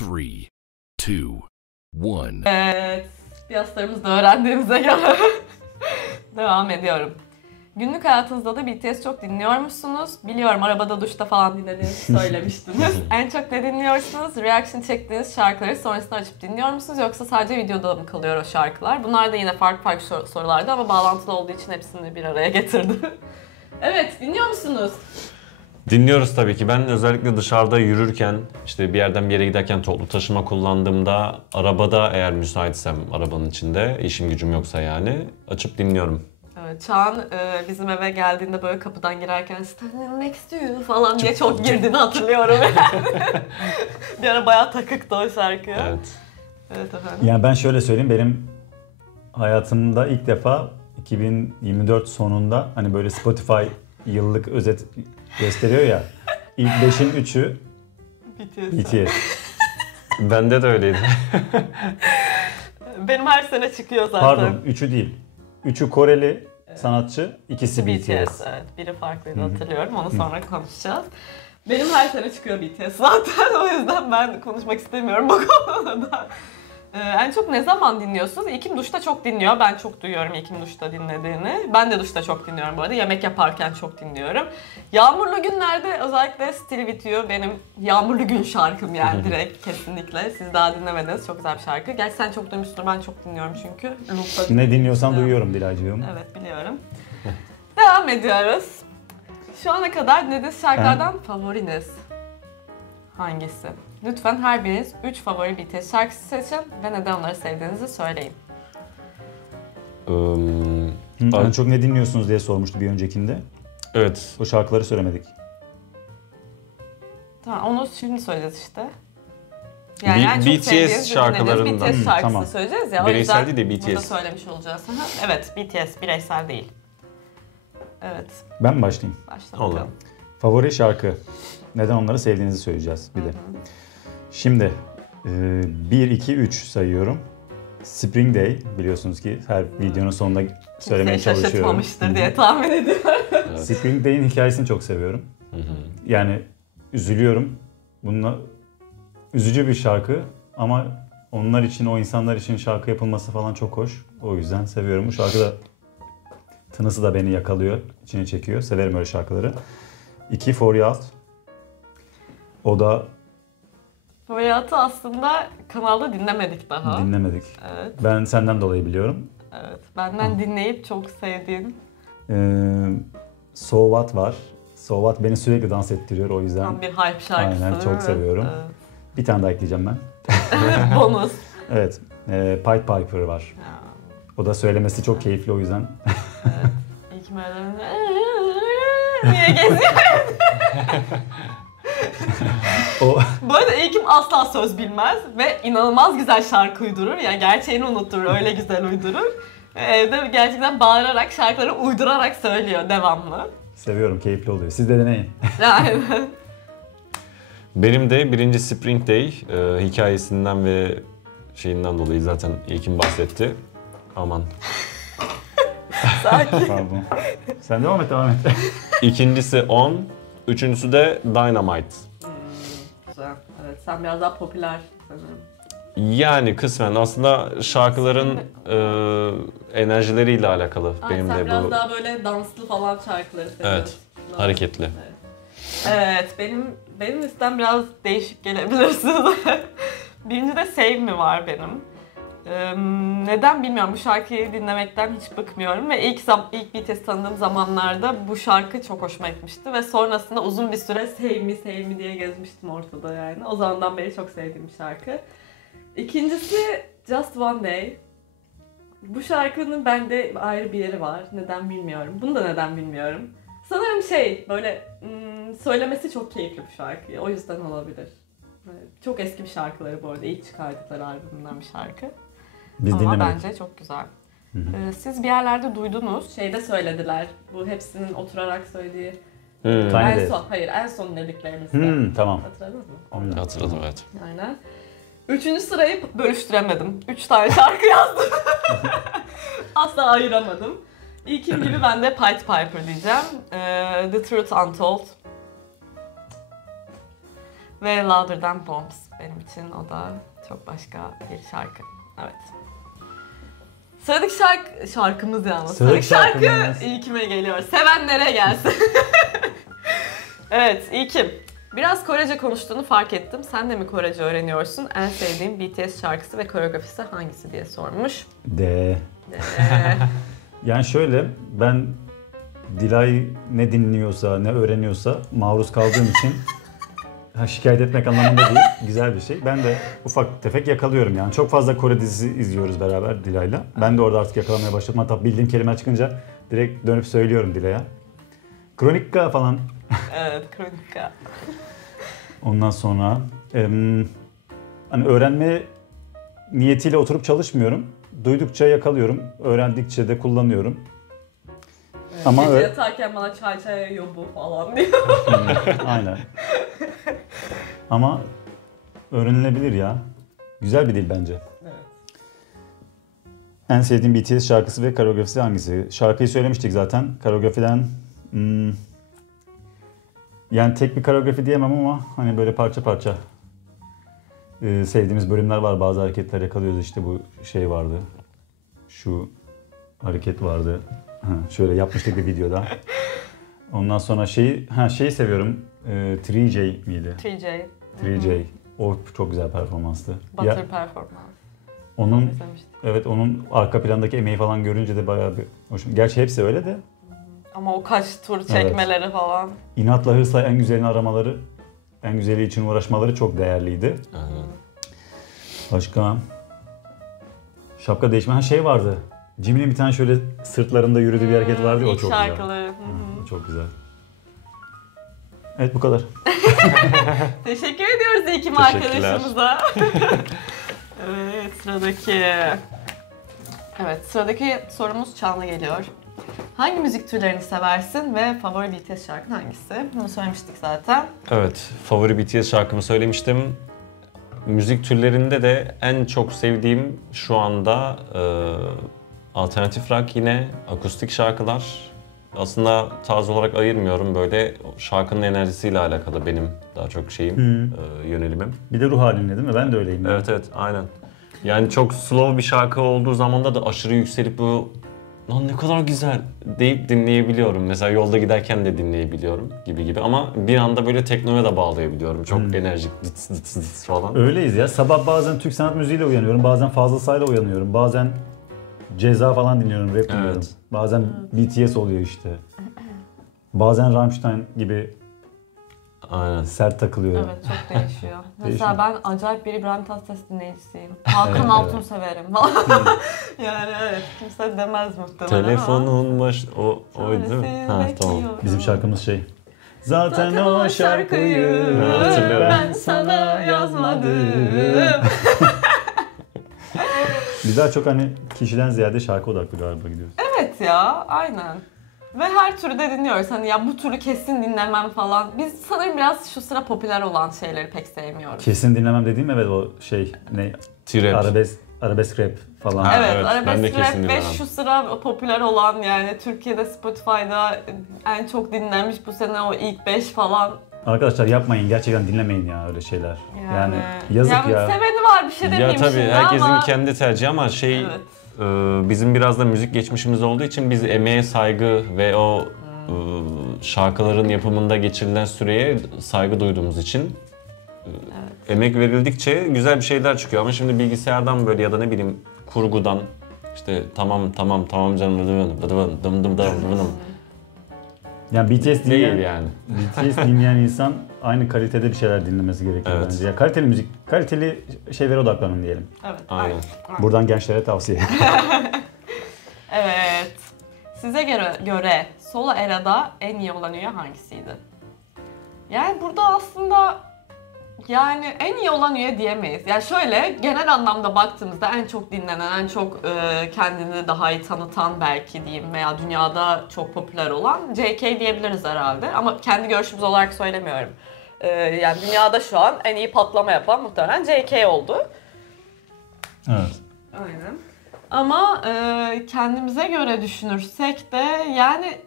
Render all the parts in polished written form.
3, 2, 1. Evet, piyaslarımızda öğrendiğimize göre devam ediyorum. Günlük hayatınızda da BTS çok dinliyor musunuz? Biliyorum, arabada, duşta falan dinlediğinizi söylemiştiniz. En çok ne dinliyorsunuz? Reaction çektiğiniz şarkıları sonrasında açıp dinliyor musunuz? Yoksa sadece videoda mı kalıyor o şarkılar? Bunlar da yine farklı farklı sorulardı ama bağlantılı olduğu için hepsini bir araya getirdim. Evet, dinliyor musunuz? Dinliyoruz tabii ki. Ben özellikle dışarıda yürürken, işte bir yerden bir yere giderken toplu taşıma kullandığımda, arabada eğer müsaitsem arabanın içinde, işim gücüm yoksa yani, açıp dinliyorum. Evet, Çağan bizim eve geldiğinde böyle kapıdan girerken "Standing next to you" falan diye çok girdiğini hatırlıyorum. Bir ara bayağı takıktı o şarkı. Evet. Evet efendim. Yani ben şöyle söyleyeyim, benim hayatımda ilk defa 2024 sonunda hani böyle Spotify yıllık özet gösteriyor ya, ilk 5'in 3'ü BTS. Bende de öyleydi. Benim her sene çıkıyor zaten. Pardon, 3'ü değil. 3'ü Koreli sanatçı, ikisi BTS. Evet, biri farklıydı hatırlıyorum. Onu sonra konuşacağız. Benim her sene çıkıyor BTS zaten. O yüzden ben konuşmak istemiyorum bu konuda. En çok ne zaman dinliyorsunuz? İlkim duşta çok dinliyor. Ben çok duyuyorum İlkim duşta dinlediğini. Ben de duşta çok dinliyorum bu arada. Yemek yaparken çok dinliyorum. Yağmurlu günlerde özellikle Still With You benim yağmurlu gün şarkım yani direkt kesinlikle. Siz daha dinlemediniz. Çok güzel bir şarkı. Gerçi sen çok duymuşsundur. Ben çok dinliyorum çünkü. Ne dinliyorsan duyuyorum Dilaycığım. Evet, biliyorum. Devam ediyoruz. Şu ana kadar dinlediğiniz şarkılardan favoriniz hangisi? Lütfen her biriniz 3 favori BTS şarkısı seçin ve neden onları sevdiğinizi söyleyin. En çok ne dinliyorsunuz diye sormuştu bir öncekinde. Evet. O şarkıları söylemedik. Tamam, onu şimdi söyleyeceğiz işte. Yani en çok BTS sevdiğiniz şarkılarından. BTS şarkısı Tamam. söyleyeceğiz ya. Bireysel o yüzden değil de BTS. bunu da söylemiş olacağız. Evet, BTS bireysel değil. Evet, Ben mi başlayayım? başla Olur. bakalım. Favori şarkı. Neden onları sevdiğinizi söyleyeceğiz bir de. Şimdi 1, 2, 3 sayıyorum. Spring Day, biliyorsunuz ki her videonun sonunda söylemeye Kimseyi çalışıyorum. şaşırtmamıştır diye tahmin ediyorum. Evet. Spring Day'in hikayesini çok seviyorum. Yani üzülüyorum. Bununla üzücü bir şarkı ama onlar için, o insanlar için şarkı yapılması falan çok hoş. O yüzden seviyorum. Bu şarkı da tınısı da beni yakalıyor, içine çekiyor. Severim öyle şarkıları. 2, For You Out. O da Hayatı aslında kanalda dinlemedik daha. dinlemedik. Evet, Ben senden dolayı biliyorum. evet. Benden dinleyip çok sevdiğim. So What var. So What beni sürekli dans ettiriyor, o yüzden. Tam bir hype şarkısı. Aynen, çok seviyorum. Evet. Bir tane daha ekleyeceğim ben. Bonus. Evet, Pied Piper var. Ya, O da söylemesi çok keyifli, o yüzden. evet. İlk merdiveninde niye geziyor? Bu arada İlkim asla söz bilmez ve inanılmaz güzel şarkı uydurur. Yani gerçeğini unutturur, öyle güzel uydurur. Evde gerçekten bağırarak, şarkıları uydurarak söylüyor devamlı. Seviyorum, keyifli oluyor. Siz de deneyin. Yani. Benim de birinci Spring Day hikayesinden ve şeyinden dolayı zaten İlkin bahsetti. Aman. Sakin. Pardon. Sen devam et. İkincisi On, üçüncüsü de Dynamite. Güzel. Evet, sen biraz daha popüler sanırım. Yani kısmen aslında şarkıların enerjileriyle alakalı. Benim sen de biraz bu daha böyle danslı falan şarkıları seviyorsun. Evet, hareketli. Evet, benim listem biraz değişik gelebilir size. Birinci de Save Me var benim. Neden bilmiyorum, bu şarkıyı dinlemekten hiç bıkmıyorum ve ilk BTS tanıdığım zamanlarda bu şarkı çok hoşuma gitmişti ve sonrasında uzun bir süre Save Me diye gezmiştim ortada yani. O zamandan beri çok sevdiğim bir şarkı. İkincisi Just One Day. Bu şarkının bende ayrı bir yeri var. Neden bilmiyorum. Bunu da neden bilmiyorum. Sanırım böyle söylemesi çok keyifli bu şarkı. O yüzden olabilir. Çok eski bir şarkıları bu arada. İlk çıkardıkları albümünden bir şarkı. Biz Ama dinlemedik. bence çok güzel. Siz bir yerlerde duydunuz. Şeyde söylediler. Bu hepsinin oturarak söylediği. Tiny En son dediklerimizde. Tamam. Hatırladınız mı? Hatırladım, evet. Aynen. Üçüncü sırayı bölüştüremedim. 3 tane şarkı yazdım. Asla ayıramadım. İlkim gibi ben de Pied Piper diyeceğim. The Truth Untold. Ve Louder Than Bombs. benim için o da çok başka bir şarkı. Evet. Sıradaki şarkımız yalnız. Sıradaki şarkı şarkımız. İlkim'e geliyor. Sevenlere gelsin. Evet, İlkim. Biraz Korece konuştuğunu fark ettim. Sen de mi Korece öğreniyorsun? En sevdiğin BTS şarkısı ve koreografisi hangisi diye sormuş. Yani şöyle, ben Dilay ne dinliyorsa, ne öğreniyorsa maruz kaldığım için şikayet etmek anlamında değil, güzel bir şey. Ben de ufak tefek yakalıyorum yani. Çok fazla Kore dizisi izliyoruz beraber Dilay'la. Ben de orada artık yakalamaya başladım. Hatta bildiğim kelime çıkınca direkt dönüp söylüyorum Dilay'a. Kronika falan. Evet, Kronika. Ondan sonra hani öğrenme niyetiyle oturup çalışmıyorum. Duydukça yakalıyorum, öğrendikçe de kullanıyorum. Ama Gece yatarken bana çay çay yobu falan diyor. aynen. Ama öğrenilebilir ya. Güzel bir dil bence. Evet. En sevdiğim BTS şarkısı ve koreografisi hangisi? Şarkıyı söylemiştik zaten. Koreografiden yani tek bir koreografi diyemem ama hani böyle parça parça sevdiğimiz bölümler var. Bazı hareketler yakalıyoruz. İşte bu şey vardı. Şu hareket vardı. Şöyle yapmıştık bir videoda. Ondan sonra şeyi seviyorum. 3J miydi? 3J. 3J. O çok güzel performanstı. Butter performans. Onun İzlemiştik. evet, onun arka plandaki emeği falan görünce de bayağı bir hoşuma. Gerçi hepsi öyle de. Ama o kaç tur çekmeleri falan. İnatla hırsla en güzelini aramaları, en güzeli için uğraşmaları çok değerliydi. Aynen. Başka şapka değişme şey vardı. Jimin'in bir tane şöyle sırtlarında yürüdüğü bir hareket vardı ya, o İlk çok şarkıları. güzel. Çok güzel. Evet, bu kadar. Teşekkür ediyoruz İlkim Teşekkürler. arkadaşımıza. Evet, sıradaki sorumuz Çağla geliyor. Hangi müzik türlerini seversin ve favori BTS şarkın hangisi? Bunu söylemiştik zaten. Evet, favori BTS şarkımı söylemiştim. Müzik türlerinde de en çok sevdiğim şu anda alternatif rock, yine akustik şarkılar. Aslında tarz olarak ayırmıyorum, böyle şarkının enerjisiyle alakalı benim daha çok şeyim, yönelimim. Bir de ruh halinle değil mi? Ben de öyleyim. Evet evet, aynen. Yani çok slow bir şarkı olduğu zaman da aşırı yükselip bu lan ne kadar güzel deyip dinleyebiliyorum. Mesela yolda giderken de dinleyebiliyorum gibi ama bir anda böyle teknoya da bağlayabiliyorum. Çok enerjik dıts dıts dıts falan. Öyleyiz ya. Sabah bazen Türk sanat müziğiyle uyanıyorum. Bazen Fazıl Say'la uyanıyorum. Bazen Ceza falan dinliyorum, rap dinliyorum. Evet. Bazen BTS oluyor işte. Bazen Rammstein gibi Aynen. sert takılıyor. Evet, çok değişiyor. Mesela Değişiyor. ben acayip bir İbrahim Tatlıses dinleyicisiyim. Hakan Evet, Altun evet. severim falan. Yani evet, kimse demez muhtemelen ama. Telefonun oydu değil mi? Ha, tamam. Bizim şarkımız şey. Zaten Zaten o şarkıyı hatırlıyorum. ben sana yazmadım. Biz daha çok hani kişiden ziyade şarkı odaklı galiba gidiyoruz. Evet ya, aynen. Ve her türü de dinliyoruz. Hani ya bu türü kesin dinlemem falan. Biz sanırım biraz şu sıra popüler olan şeyleri pek sevmiyoruz. Kesin dinlemem dediğim evet o şey ne T-rap. arabesk rap falan. Ha, Evet, evet, ben de arabesk kesin rap ve dinlemem. şu sıra popüler olan, yani Türkiye'de Spotify'da en çok dinlenmiş bu sene o ilk 5 falan. Arkadaşlar yapmayın, gerçekten dinlemeyin ya öyle şeyler. Yani yazık yani ya. seveni var, bir şey Ya demeyeyim tabii şimdi herkesin ama. kendi tercihi ama şey, Evet. bizim biraz da müzik geçmişimiz olduğu için biz emeğe saygı ve o şarkıların yapımında geçirilen süreye saygı duyduğumuz için emek verildikçe güzel bir şeyler çıkıyor. Ama şimdi bilgisayardan böyle ya da ne bileyim kurgudan işte tamam canım Yani BTS değil dinleyen, yani. BTS dinleyen insan aynı kalitede bir şeyler dinlemesi gerekiyor Evet. bence. Ya kaliteli müzik, kaliteli şeylere odaklanın diyelim. Evet. Aynen. Buradan gençlere tavsiye. Evet. Size göre solo erada en iyi olan üye hangisiydi? Yani burada aslında yani en iyi olan üye diyemeyiz. Yani şöyle genel anlamda baktığımızda en çok dinlenen, en çok kendini daha iyi tanıtan belki diyeyim veya dünyada çok popüler olan JK diyebiliriz herhalde. Ama kendi görüşümüz olarak söylemiyorum. Yani dünyada şu an en iyi patlama yapan muhtemelen JK oldu. Evet. Aynen. Ama kendimize göre düşünürsek de yani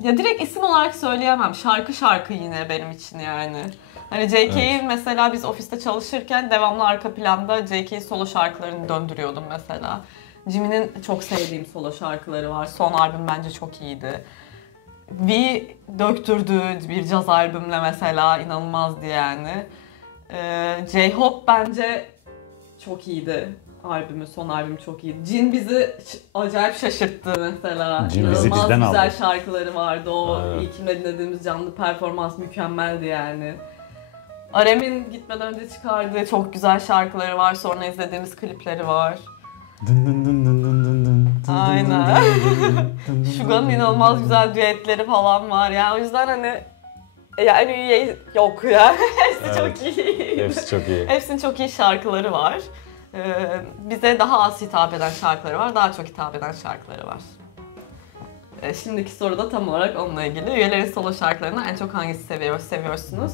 ya direkt isim olarak söyleyemem. Şarkı yine benim için yani. Hani JK'yi Evet. mesela biz ofiste çalışırken devamlı arka planda JK solo şarkılarını döndürüyordum mesela. Jimin'in çok sevdiğim solo şarkıları var. Son albüm bence çok iyiydi. V döktürdüğü bir caz albümle mesela inanılmazdı yani. J-Hope bence çok iyiydi. Son albüm çok iyiydi. Jin bizi acayip şaşırttı mesela. Jin bizi İnanılmaz bizden güzel aldı. şarkıları vardı. O Evet. ilkinde dinlediğimiz canlı performans mükemmeldi yani. Arem'in gitmeden önce çıkardığı çok güzel şarkıları var. Sonra izlediğimiz klipleri var. Dın dın dın dın dın dın dın dın Aynen. dın dın dın dın dın Şuga'nın dın inanılmaz dın. güzel düetleri falan var. Yani o yüzden hani en iyi yok ya. Hepsi Evet. çok iyi. Hepsi çok iyi. Hepsinin çok iyi şarkıları var. Bize daha az hitap eden şarkıları var, daha çok hitap eden şarkıları var. Şimdiki soru da tam olarak onunla ilgili. Üyelerin solo şarkılarından en çok hangisi seviyorsunuz?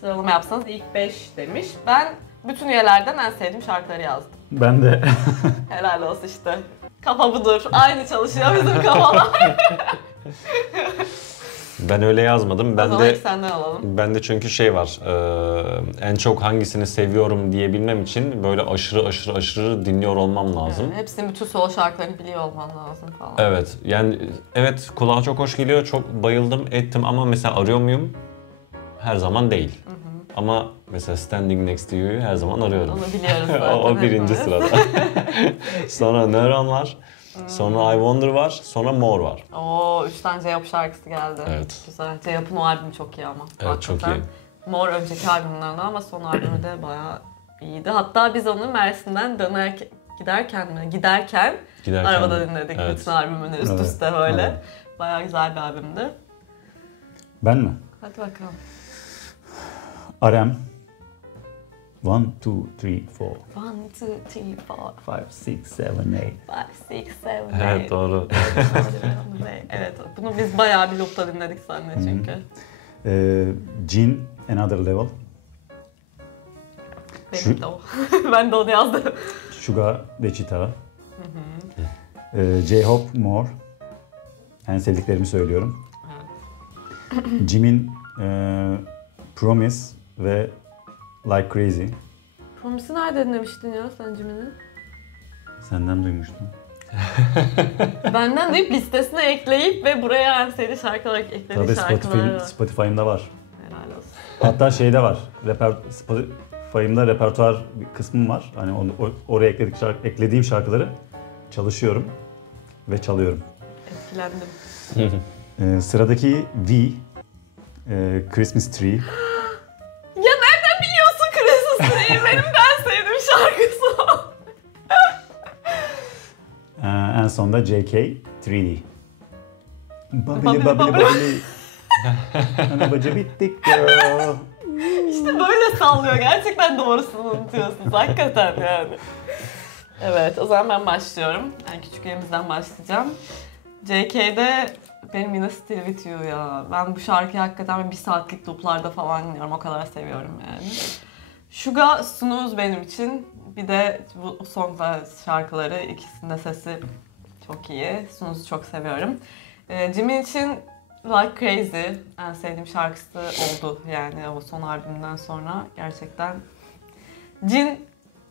Sıralama yapsanız ilk 5 demiş. Ben bütün üyelerden en sevdiğim şarkıları yazdım. Ben de Helal olsun işte. Kafa budur. Aynı çalışıyor bizim kafalar. Ben öyle yazmadım. O Ben zaman de ilk senden alalım. Ben de çünkü şey var, en çok hangisini seviyorum diyebilmem için böyle aşırı dinliyor olmam lazım. Hepsinin bütün solo şarkılarını biliyor olman lazım falan. Evet, yani evet kulağa çok hoş geliyor, çok bayıldım ettim ama mesela arıyor muyum? Her zaman değil. Ama mesela Standing Next to You'yu her zaman arıyorum. Onu biliyoruz zaten. O birinci hepimiz. sırada. Sonra Neuron var, sonra I Wonder var, sonra More var. Oo, 3 tane J-Hope şarkısı geldi. Evet. Güzel. J-Hope'un o albümü çok iyi ama. Evet, çok iyi. Mor önceki albümlerinden ama son albümü de bayağı iyiydi. Hatta biz onu Mersin'den giderken arabada dinledik evet. bütün albümünü üst Evet, üste böyle. evet. Bayağı güzel bir albümdü. Ben mi? Hadi bakalım. Arem. 1, 2, 3, 4, 1, 2, 3, 4, 5, 6, 7, 8. 5, 6, 7, 8. Evet doğru. Evet, bunu biz bayağı bir loop'ta dinledik seninle çünkü. Jin, Another Level. Benim de o. Ben de onu yazdım. Suga, Dechita. J-Hope, More. En sevdiklerimi söylüyorum. Jimin, Promise ve Like Crazy. Promise'i nerede dinlemiştin ya sen Jimin'i? Senden duymuştum. Benden deyip listesine ekleyip ve buraya en sevdiği şarkı olarak eklediği Tabii şarkılar var. Spotify'ımda var. Helal olsun. Hatta şeyde var. Spotify'ımda repertuar bir kısmım var. Hani oraya eklediğim şarkıları çalışıyorum ve çalıyorum. Etkilendim. Sıradaki V, Christmas Tree. Ya nereden biliyorsun Christmas Tree'yi? Benim de en sevdiğim şarkısı o. En sonda JK, 3D. Bubbly, Bubbly bubbly bubbly. bubbly. Anabacı bittik girl. İşte böyle sallıyor. Gerçekten doğrusunu unutuyorsunuz. Hakikaten yani. Evet, o zaman ben başlıyorum. En küçük yerimizden başlayacağım. JK'de benim yine Still With You ya. Ben bu şarkıyı hakikaten 1 saatlik looplarda falan dinliyorum. O kadar seviyorum yani. Suga, Snooze benim için. Bir de bu Song'la şarkıları, ikisinin de sesi çok iyi. Snooze'u çok seviyorum. Jimin için Like Crazy en sevdiğim şarkısı oldu yani o son albümden sonra gerçekten. Jin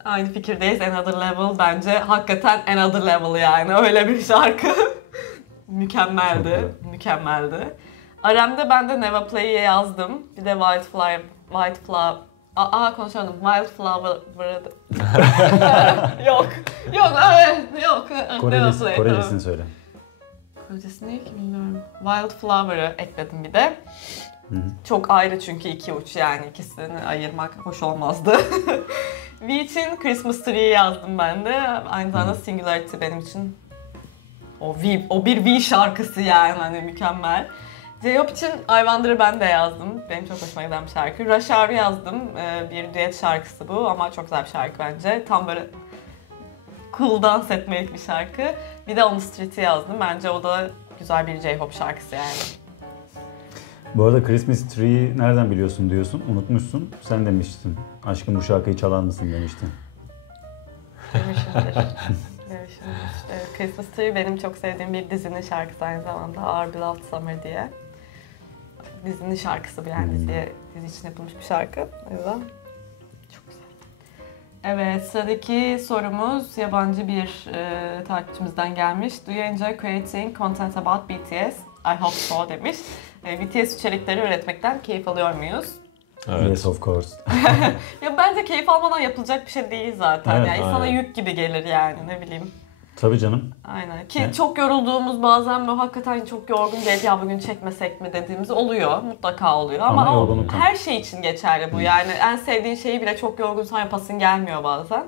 aynı fikirdeyiz. Another Level bence hakikaten Another Level yani öyle bir şarkı. Mükemmeldi, mükemmeldi. Arem'de ben de Never Play'ye yazdım. Bir de Wildflower konuşalım. Wildflower yok. Never Play. Korecesini söyle. Korecesi ne ki bilmiyorum. Wildflower'ı ekledim bir de. Çok ayrı çünkü iki uç yani ikisini ayırmak hoş olmazdı. V için Christmas Tree'yi yazdım ben de. Aynı zamanda Singularity benim için o bir V şarkısı yani hani mükemmel. J-Hope için I Wonder'ı ben de yazdım. Benim çok hoşuma giden bir şarkı. Rush Hour'ı yazdım. Bir düet şarkısı bu ama çok güzel bir şarkı bence. Tam böyle cool dans etmelik bir şarkı. Bir de On the Street'i yazdım. Bence o da güzel bir J-Hope şarkısı yani. Bu arada Christmas Tree nereden biliyorsun diyorsun. Unutmuşsun. Sen demiştin. Aşkım bu şarkıyı çalar mısın demiştin. Demişimdir. Christmas Tree benim çok sevdiğim bir dizinin şarkısı aynı zamanda. Our Beloved Summer diye. dizinin şarkısı yani dizi için yapılmış bir şarkı. O yüzden çok güzel. Evet, sıradaki sorumuz yabancı bir takipçimizden gelmiş. Do you enjoy creating content about BTS? I hope so demiş. BTS içerikleri üretmekten keyif alıyor muyuz? Evet. Yes of course. Ya bence keyif almadan yapılacak bir şey değil zaten. Evet, yani insana aynen. yük gibi gelir yani, ne bileyim. Tabii canım. Aynen. Ki Evet. çok yorulduğumuz, bazen böyle hakikaten çok yorgun gelip ya bugün çekmesek mi dediğimiz oluyor. Mutlaka oluyor ama, Ama o yorgunluktan. her şey için geçerli bu. Yani en sevdiğin şeyi bile çok yorgunsan yapasın gelmiyor bazen.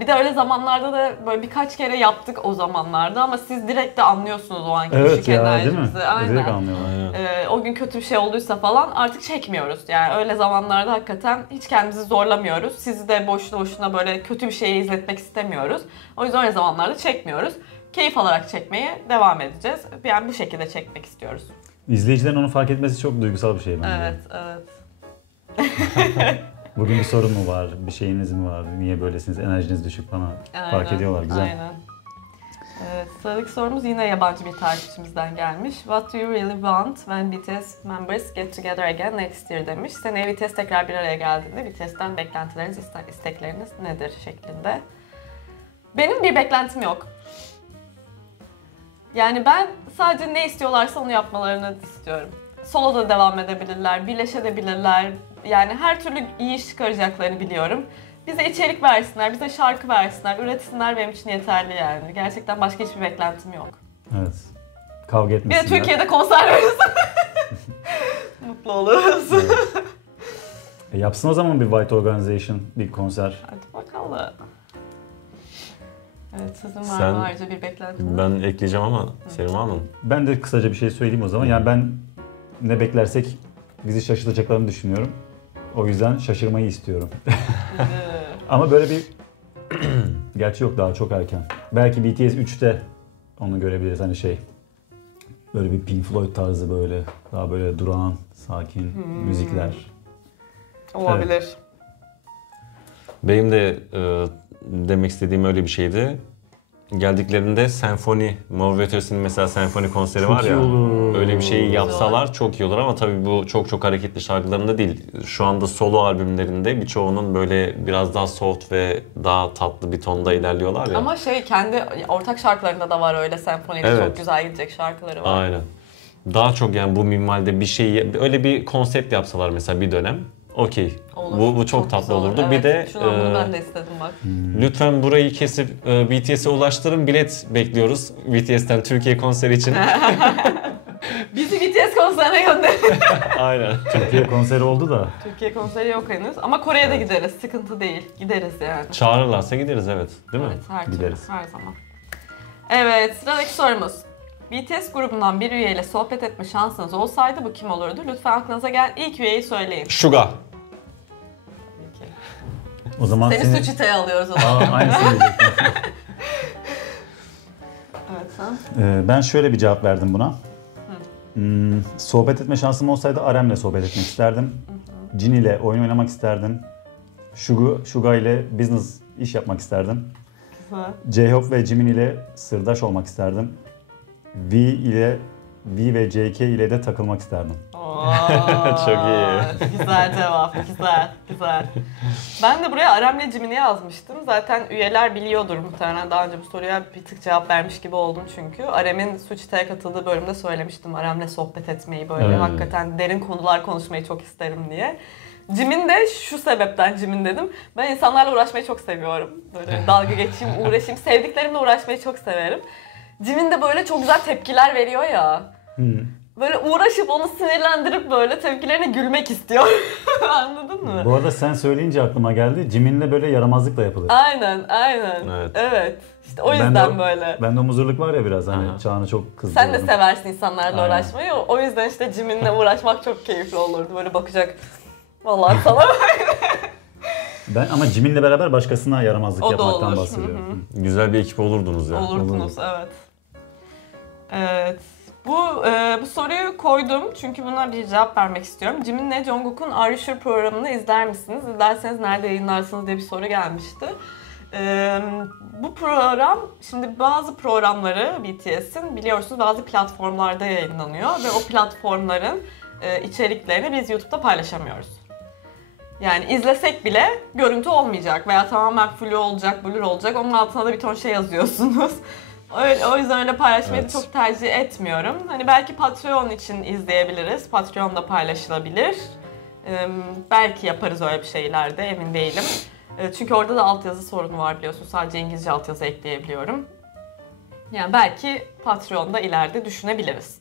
Bir de öyle zamanlarda da böyle birkaç kere yaptık o zamanlarda ama siz direkt de anlıyorsunuz o anki Evet düşük ya, değil mi? enerjinizi. Direkt Aynen. anlıyorum. Aynen. O gün kötü bir şey olduysa falan artık çekmiyoruz. Yani öyle zamanlarda hakikaten hiç kendimizi zorlamıyoruz. Sizi de boşuna boşuna böyle kötü bir şeyi izletmek istemiyoruz. O yüzden öyle zamanlarda çekmiyoruz. Keyif alarak çekmeye devam edeceğiz. Yani bu şekilde çekmek istiyoruz. İzleyicilerin onu fark etmesi çok duygusal bir şey bence. Evet, evet. Bugün bir sorun mu var, bir şeyiniz mi var, niye böylesiniz, enerjiniz düşük falan fark ediyorlar. Güzel. Aynen. Evet, sıradaki sorumuz yine yabancı bir takipçimizden gelmiş. What do you really want when BTS members get together again next year demiş. Seneye BTS tekrar bir araya geldiğinde BTS'ten beklentileriniz, istekleriniz nedir şeklinde. Benim bir beklentim yok. Yani ben sadece ne istiyorlarsa onu yapmalarını istiyorum. Solo da devam edebilirler, birleşebilirler. Yani her türlü iyi iş çıkaracaklarını biliyorum. Bize içerik versinler, bize şarkı versinler, üretsinler, benim için yeterli yani. Gerçekten başka hiçbir beklentim yok. Evet. Kavga Bir de etmesinler. Türkiye'de konser verirsin. Mutlu oluruz. Evet. Yapsın o zaman bir White Organization, bir konser. Hadi bakalım. Evet, sizin var Sen- mı ayrıca bir beklentiniz? Ben ekleyeceğim ama senin var mı? Ben de kısaca bir şey söyleyeyim o zaman. Yani ben ne beklersek bizi şaşırtacaklarını düşünüyorum. O yüzden şaşırmayı istiyorum. Ama böyle bir... Gerçi yok, daha çok erken. Belki BTS 3'te onu görebiliriz. Hani şey... Böyle bir Pink Floyd tarzı böyle. Daha böyle durağan, sakin müzikler. Olabilir. Benim de demek istediğim öyle bir şeydi. Geldiklerinde senfoni, Mor ve Ötesi'nin mesela senfoni konseri var Çok iyi ya. olur. Öyle bir şeyi yapsalar çok iyi olur ama tabii bu çok hareketli şarkılarında değil. Şu anda solo albümlerinde birçoğunun böyle biraz daha soft ve daha tatlı bir tonda ilerliyorlar ya. Ama kendi ortak şarkılarında da var öyle senfonide Evet. çok güzel gidecek şarkıları var. Aynen. Daha çok yani bu minvalde bir şeyi, öyle bir konsept yapsalar mesela bir dönem. Okey. Olur. Bu çok tatlı güzel olur. olurdu. Evet, Bir de şunu bunu ben de istedim bak. lütfen burayı kesip BTS'e ulaştırın. Bilet bekliyoruz BTS'ten Türkiye konseri için. Bizi BTS konserine gönderin. Aynen. Türkiye konseri oldu da. Türkiye konseri yok henüz ama Kore'ye de gideriz. Sıkıntı değil. Gideriz yani. Çağırırlarsa gideriz evet. Değil mi? Evet, her türlü, Gideriz. her zaman. Evet, sıradaki sorumuz. BTS grubundan bir üyeyle sohbet etme şansınız olsaydı bu kim olurdu? Lütfen aklınıza gelen ilk üyeyi söyleyin. Suga. Peki. O zaman Seni Suchite'ye alıyoruz o zaman. Aynısını diyecektim. Evet, sen? Ben şöyle bir cevap verdim buna. Sohbet etme şansım olsaydı Arem'le sohbet etmek isterdim. Jin ile oyun oynamak isterdim. Suga ile business iş yapmak isterdim. Güzel. J-Hope ve Jimin ile sırdaş olmak isterdim. V ve JK ile de takılmak isterdim. Oo, Çok iyi. Güzel cevap, güzel. Ben de buraya Arem'le Jimin'i yazmıştım. Zaten üyeler biliyordur muhtemelen. Daha önce bu soruya bir tık cevap vermiş gibi oldum çünkü. Arem'in Suchite'ye katıldığı bölümde söylemiştim. Arem'le sohbet etmeyi böyle Evet. hakikaten derin konular konuşmayı çok isterim diye. Jimin de şu sebepten Jimin dedim. Ben insanlarla uğraşmayı çok seviyorum. Böyle dalga geçeyim, uğraşayım. Sevdiklerimle uğraşmayı çok severim. Jimin de böyle çok güzel tepkiler veriyor ya. Böyle uğraşıp onu sinirlendirip böyle tepkilerine gülmek istiyor. Anladın mı? Bu arada sen söyleyince aklıma geldi. Jimin'le böyle yaramazlık da yapılır. Aynen. Evet. İşte o yüzden Bende böyle. Bende omuzurluk var ya biraz hani Aha. Çağan'ı çok kızdırdım. Sen de seversin insanlarla Aynen. uğraşmayı. O yüzden işte Jimin'le uğraşmak çok keyifli olurdu. Böyle bakacak. Vallahi sana Ama Jimin'le beraber başkasına yaramazlık O da yapmaktan olur. bahsediyorum. Güzel bir ekip olurdunuz ya. olurdunuz. Evet. Evet. Bu soruyu koydum çünkü buna bir cevap vermek istiyorum. Jimin'le Jungkook'un Are You Sure programını izler misiniz? İzlerseniz nerede yayınlarsınız diye bir soru gelmişti. Bu program, şimdi bazı programları BTS'in biliyorsunuz bazı platformlarda yayınlanıyor ve o platformların içeriklerini biz YouTube'da paylaşamıyoruz. Yani izlesek bile görüntü olmayacak veya tamamen flu olacak, blur olacak. Onun altına da bir ton şey yazıyorsunuz. O yüzden öyle paylaşmayı Evet. çok tercih etmiyorum. Hani belki Patreon için izleyebiliriz. Patreon'da paylaşılabilir. Belki yaparız öyle bir şeyler de, emin değilim. Çünkü orada da altyazı sorunu var biliyorsun. Sadece İngilizce altyazı ekleyebiliyorum. Yani belki Patreon'da ileride düşünebiliriz.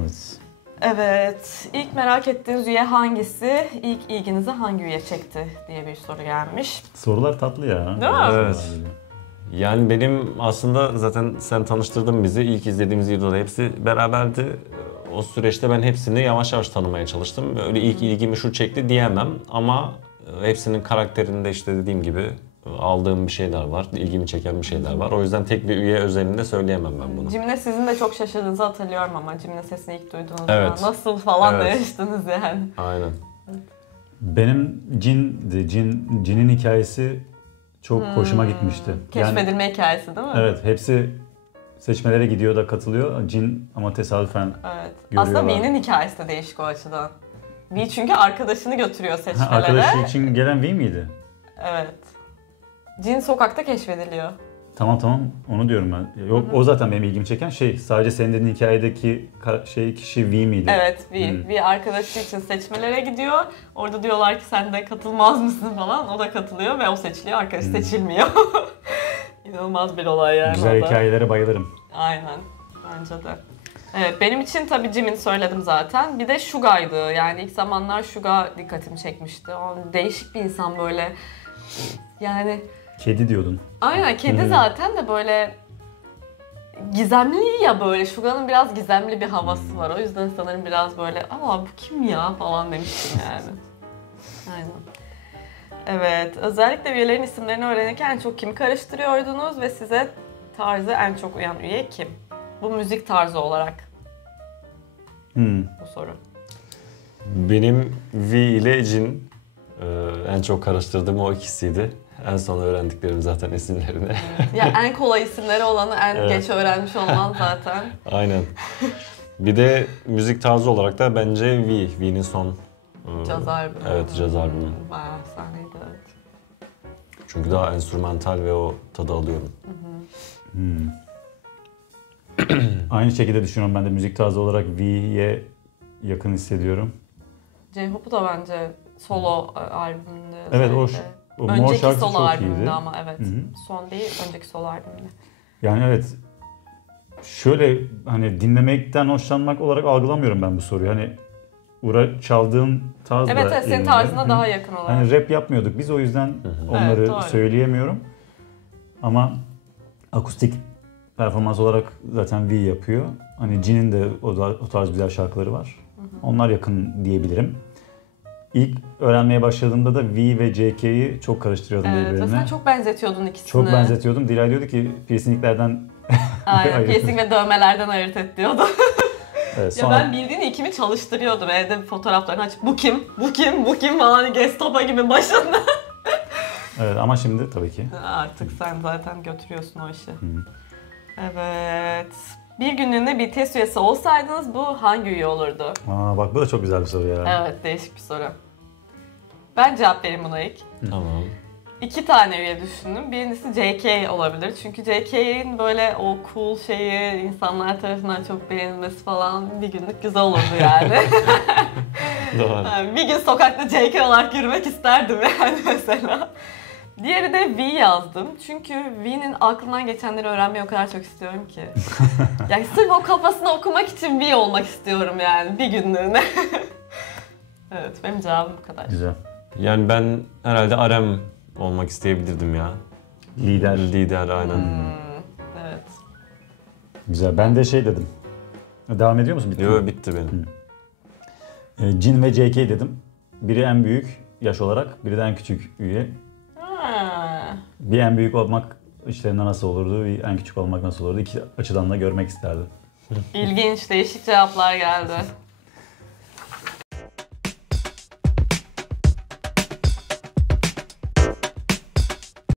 Evet. Evet, ilk merak ettiğiniz üye hangisi? İlk ilginizi hangi üye çekti diye bir soru gelmiş. Sorular tatlı ya. Değil mi? Evet. Yani benim aslında zaten sen tanıştırdın bizi. İlk izlediğimiz videoda hepsi beraberdi. O süreçte ben hepsini yavaş yavaş tanımaya çalıştım. Öyle ilk ilgimi şu çekti diyemem ama hepsinin karakterinde işte dediğim gibi aldığım bir şeyler var, ilgimi çeken bir şeyler var. O yüzden tek bir üye özelinde söyleyemem ben bunu. Cimne sizin de çok şaşırdığınızı hatırlıyorum ama Cimne sesini ilk duyduğunuzda Evet. nasıl falan Evet. demiştiniz yani. Aynen. Benim Cin'in hikayesi çok hoşuma gitmişti. Keşfedilme hikayesi değil mi? Evet, hepsi seçmelere gidiyor da katılıyor. Cin ama tesadüfen Evet. görüyorlar. Aslında V'nin hikayesi de değişik o açıdan. V çünkü arkadaşını götürüyor seçmelere. Arkadaşı için gelen V miydi? Evet. Cin sokakta keşfediliyor. Tamam onu diyorum ben. Yok, o zaten benim ilgimi çeken şey. Sadece senin dediğin hikayedeki kişi V miydi? Evet, V arkadaşı için seçmelere gidiyor. Orada diyorlar ki sen de katılmaz mısın falan. O da katılıyor ve o seçiliyor, arkadaşı seçilmiyor. İnanılmaz bir olay yani. Güzel o da. hikayelere bayılırım. Aynen, bence de. Evet, benim için tabii Jimin söyledim zaten. Bir de Suga'ydı. Yani ilk zamanlar Suga dikkatimi çekmişti. O değişik bir insan böyle. Yani Kedi diyordun. aynen kedi zaten de böyle gizemli ya böyle. Suga'nın biraz gizemli bir havası var. O yüzden sanırım biraz böyle aa bu kim ya falan demiştim yani. Aynen. Evet, özellikle üyelerin isimlerini öğrenirken en çok kimi karıştırıyordunuz ve size tarzı en çok uyan üye kim? Bu müzik tarzı olarak bu soru. Benim V ile Jin en çok karıştırdığım o ikisiydi. En son öğrendiklerim zaten isimlerini. Ya en kolay isimleri olanı en Evet. geç öğrenmiş olman zaten. Aynen. Bir de müzik tarzı olarak da bence V'nin son Caz albümü. Evet, caz albümü. Bayağı efsaneydi evet. Çünkü daha enstrümantal ve o tadı alıyorum. Aynı şekilde düşünüyorum ben de müzik tarzı olarak V'ye yakın hissediyorum. J-Hope'u da bence solo albümünde Evet, özellikle. o Mor Önceki şarkısı solo çok albümünde iyiydi. ama evet. Hı hı. Son değil, önceki solo albümünde. Yani evet, şöyle hani dinlemekten hoşlanmak olarak algılamıyorum ben bu soruyu. Hani çaldığım tarz Evet, da evet senin elimde. tarzına Hı. daha yakın olarak. Hani rap yapmıyorduk biz, o yüzden onları Evet, doğru. söyleyemiyorum. Ama akustik performans olarak zaten V yapıyor. Hani Jin'in de o tarz güzel şarkıları var. Onlar yakın diyebilirim. İlk öğrenmeye başladığımda da V ve JK'yi çok karıştırıyordum Evet, ve birbirine. sen çok benzetiyordun ikisini. Çok benzetiyordum. Dilay diyordu ki piercinglerden Aynen, Aynen. piercing ve dövmelerden ayırt et diyordu. evet, Ya sonra ben bildiğin ikimi çalıştırıyordum evde fotoğraflarını açıp bu kim, bu kim, bu kim falan Gestapo gibi başında. evet, ama şimdi tabii ki. Artık sen zaten götürüyorsun o işi. Evet. Bir günlüğüne BTS üyesi olsaydınız bu hangi üye olurdu? Aa, bak bu da çok güzel bir soru ya. Evet, değişik bir soru. Ben cevap vereyim buna ilk. Tamam. 2 tane üye düşündüm. Birincisi JK olabilir. Çünkü JK'in böyle o cool şeyi insanlar tarafından çok beğenilmesi falan bir günlük güzel olurdu yani. Doğru. Yani bir gün sokakta JK olarak yürümek isterdim yani mesela. Diğeri de V yazdım. Çünkü V'nin aklından geçenleri öğrenmeyi o kadar çok istiyorum ki. Yani sırf o kafasını okumak için V olmak istiyorum yani bir günlüğüne. Evet, benim cevabım bu kadar. Güzel. Yani ben herhalde RM olmak isteyebilirdim ya. Lider. Lider aynen. Evet. Güzel. Ben de şey dedim. Devam ediyor musun? Bitti mi? Yo, bitti benim. Jin ve JK dedim. Biri en büyük yaş olarak, biri de en küçük üye. Ha. Bir en büyük olmak işlerinde nasıl olurdu, bir en küçük olmak nasıl olurdu? İki açıdan da görmek isterdim. İlginç, değişik cevaplar geldi.